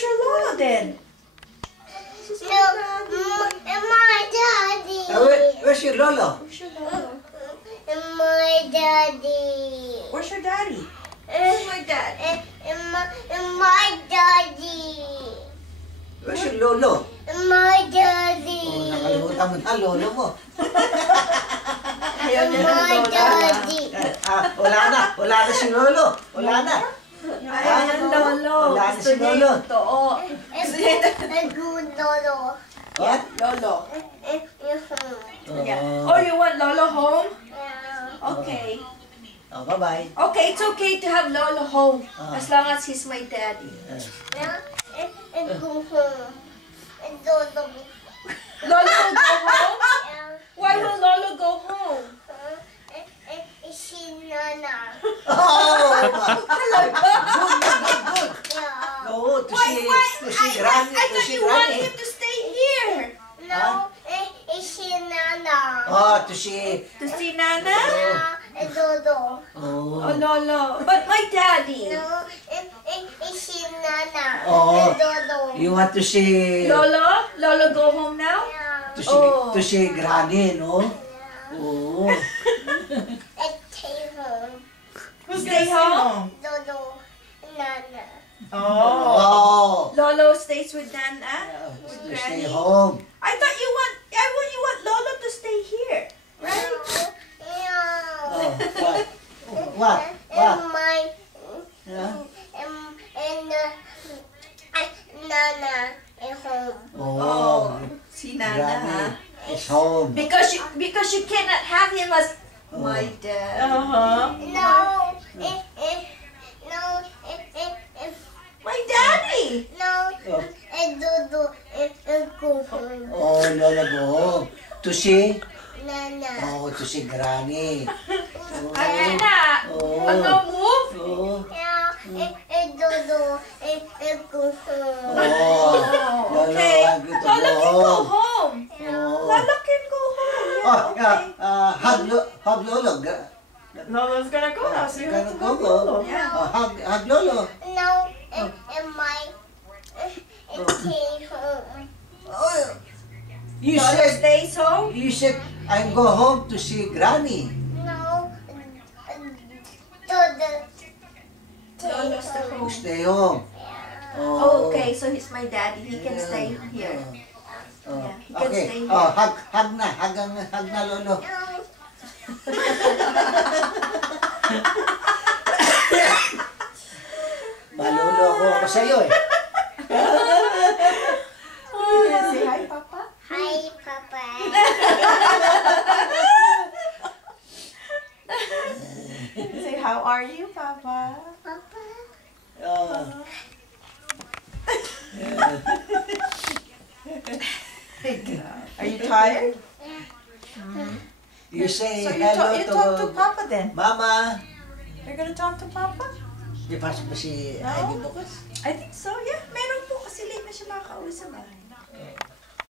where's your Lolo then? My daddy. Where's your Lolo? Where's your Lolo? My daddy. Where's your daddy? Where's my dad? My daddy. Where's your Lolo? My daddy. Oh, nakalimutan mo na Lolo mo. Ayaw niya ng My Lola. daddy. Wala na si Lolo. Wala na. Ayaw niya ng Lolo. Wala na Gusto si niya Lolo. yung totoo. Good Lolo. What? Lolo. Oh, Oh, you want Lolo home? Yeah. Okay. oh, bye-bye. Okay, it's okay to have Lolo home. Ah. As long as he's my daddy. And go home. And Lolo. Lolo will go home? Yeah. Why will Lolo go home? Si Nana. Oh! Talaga? Yeah. No, to Why? si Granny. I To thought si you want Granny. him to stay here. No, si Nana. Oh, to si... To see Nana? And Lolo. Oh, Oh. Lolo. But my daddy. No, si Nana. Oh. And Lolo. You want to see... Lolo? Lolo go home now? Yeah. To si Granny, no? Oh. And stay home. Stay home? Lolo. Nana. Oh. Oh. Lolo stays with Nana? To stay home. I thought you want Lolo to stay here, right? Yeah. Oh, what? And my Yeah? and Nana at home. Oh. Si Nana, Granny huh? is home. Because you cannot have him as my dad. No, no, My daddy. no, and Dodo and go home. Oh, Lola go home. To see? Nana. Oh, to see Granny. Ayan na. Oh. Ano move? Oh. Yeah, and Dodo and go home. Oh. Okay. Lola, want Lola to can go go home. home. Oh. Lola can go home. Oh, Yeah, okay. hug Lolo. Lolo's gonna go now, so you have to Go, hug go. Lolo. Yeah. Hug Lolo. No, and my and stay home. Oh. You Lola said, stays home. I go home to see Granny. No, Dodo. Lola stay home. Stay home. Oh, okay, so he's my daddy. He can stay here. Oh. Yeah, he can Okay. stay here. Oh, hug na. Hug na, Lolo. Malolo ako sa'yo eh. Say hi, Papa. Hi, Papa. Say, how are you, Papa? Papa. Oh. Are you tired? You say So hello you talk to Papa then. Mama. You're gonna talk to Papa? Di pasok ba si Ivy bukas? I think so, yeah. Meron po kasi late na siya makakauwi sa bahay.